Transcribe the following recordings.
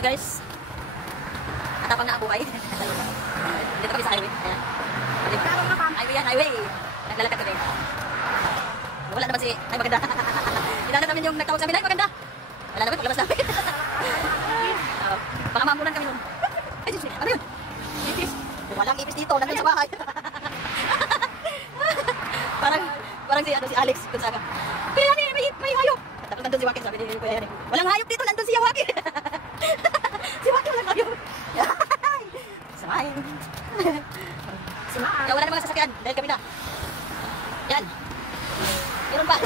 So guys, atapang na ang buhay. Dito kami sa highway. Ayan. Highway yan, highway. Naglalakad kami. Wala naman si, ay maganda. Hinanap namin yung nagtawag sa amin, ay maganda. Wala naman, paglabas namin. Baka mamulan kami nun. Ay, Diyos, ano yun? Ipis. Walang ipis dito, nandun sa bahay. parang si Alex Gonzaga. Kaya ni, may hayop. Tapos nandun si Joaquin, sabi ni Kuya Yanni. Walang hayop dito, nandun si Joaquin. Si Joaquin walang hayop. Smile. Kaya wala na mga sasakyan, dahil kami na. Yan. Meron pa.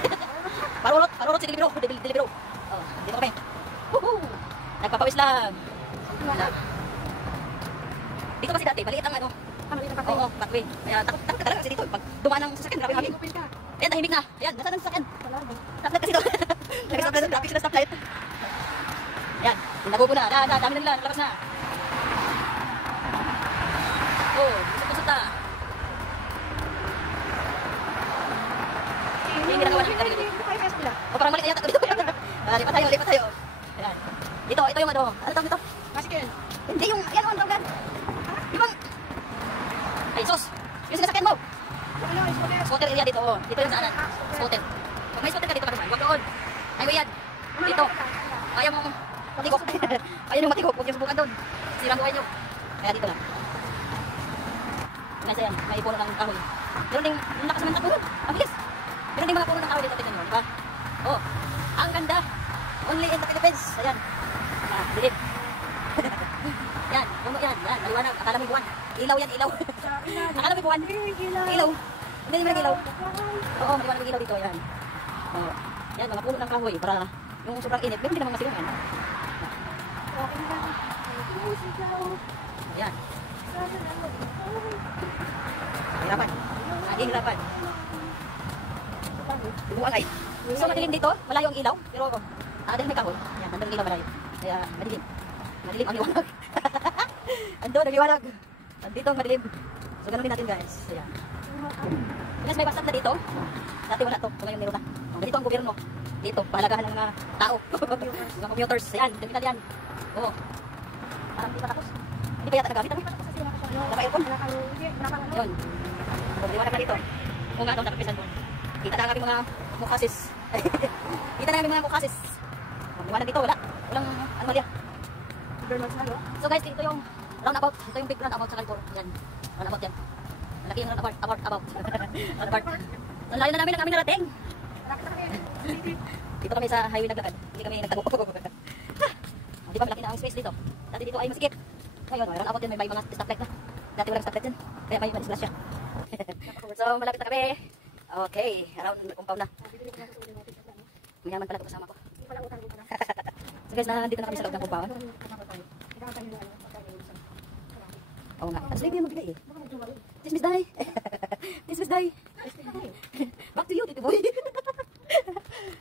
Parurot si Delibero. Oh, dito kami. Woohoo! Nagpapawis lang. Dito kasi dati, maliit ang ano. Maliit ang pathway. Oo, pathway. Kaya takot ka talaga kasi dito. Pag dumaan ng sasakyan, grabe hangin. Ayan, tahimik na. Ayan, nasaan ang sasakyan? Stoplight kasi doon. Nag-stoplight, traffic sila stoplight. Ayan, tinago ko na. Dami na nila, labas na. Oh, susunta. Yung ginagawa namin kami dito. O parang maliit yata ko dito. Lipat tayo. Ayan. Ito yung ano. Ano tawag ito? Bicycle. Hindi yung, yan o, ang tawag. Ibang, ay sus. Yung sinasakyan mo. Scooter area dito. Dito yung saan. Scooter. Pag may scooter ka dito, huwag doon. Highway yan. Dito. Kaya mong matigok. Kaya yung matigok. Huwag yung subukan doon. Sirang buhay nyo. Kaya dito lang. Nasa yan. May puno ng kahoy. Meron ding lakas naman na puno. Ang bilis. Meron ding mga puno ng kahoy dito. Tignan nyo. Diba? Oh. Ang ganda. Only in the Philippines. Ayan. Dilim. Yan. Puno yan. Yan. Maliwanag. Akala mo buwan. Ilaw yan. Ilaw. Akala mo buwan. Ilaw. Hindi naman ilaw. Oo. Maliwanag yung ilaw dito. Yan. Oh. Yan. Mga puno ng kahoy. Para yung sobrang init. Meron din naman masilang yan. Yan. Hirapan. Naging hirapan. Bubuang ay. So madilim dito, malayo ang ilaw, pero dahil may kahoy, yan, nandun ang ilaw malayo. Kaya madilim. Madilim ang liwanag. Andun ang liwanag. Andito ang madilim. So ganun din natin guys. Ayan. Plus may WhatsApp na dito. Dati wala to, so ngayon meron na. Ganito ang gobyerno. Dito, pahalagahan ng mga tao. Mga commuters. Ayan, terminal yan. Oo. Parang hindi pa tapos. Hindi pa yata nagamit. Naka-aircon. Yun. So, liwanag na dito. Kung nga doon, nakapisan doon. Kita na ang aming mga mukasis. Kita na ang aming mga mukasis. Liwanag dito, walang anomalya. So guys, ito yung roundabout. Ito yung big roundabout sa Calcor. Yan. Roundabout yan. Malaki yung roundabout. Roundabout. Ang layo na namin ang aming narating. Dito kami sa highway naglakad. Hindi kami nagtago. Di ba malaki na ang space dito? Dati dito ay masikip. Ngayon, roundabout yan. May mga stoplight na. Dati walang stoplight yan. Kaya may disgrasya. So malapit na kami. Okay, around compound na. Mayaman pala ito kasama ko. So guys, nandito na kami sa loob ng compound. Oo nga. Tapos hindi yung magbigay eh. Miss Day. Miss Day. Back to you, Titi Boy.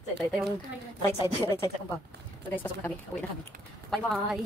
So ito yung right side sa compound. So guys, pasok na kami. Uwi na kami. Bye bye.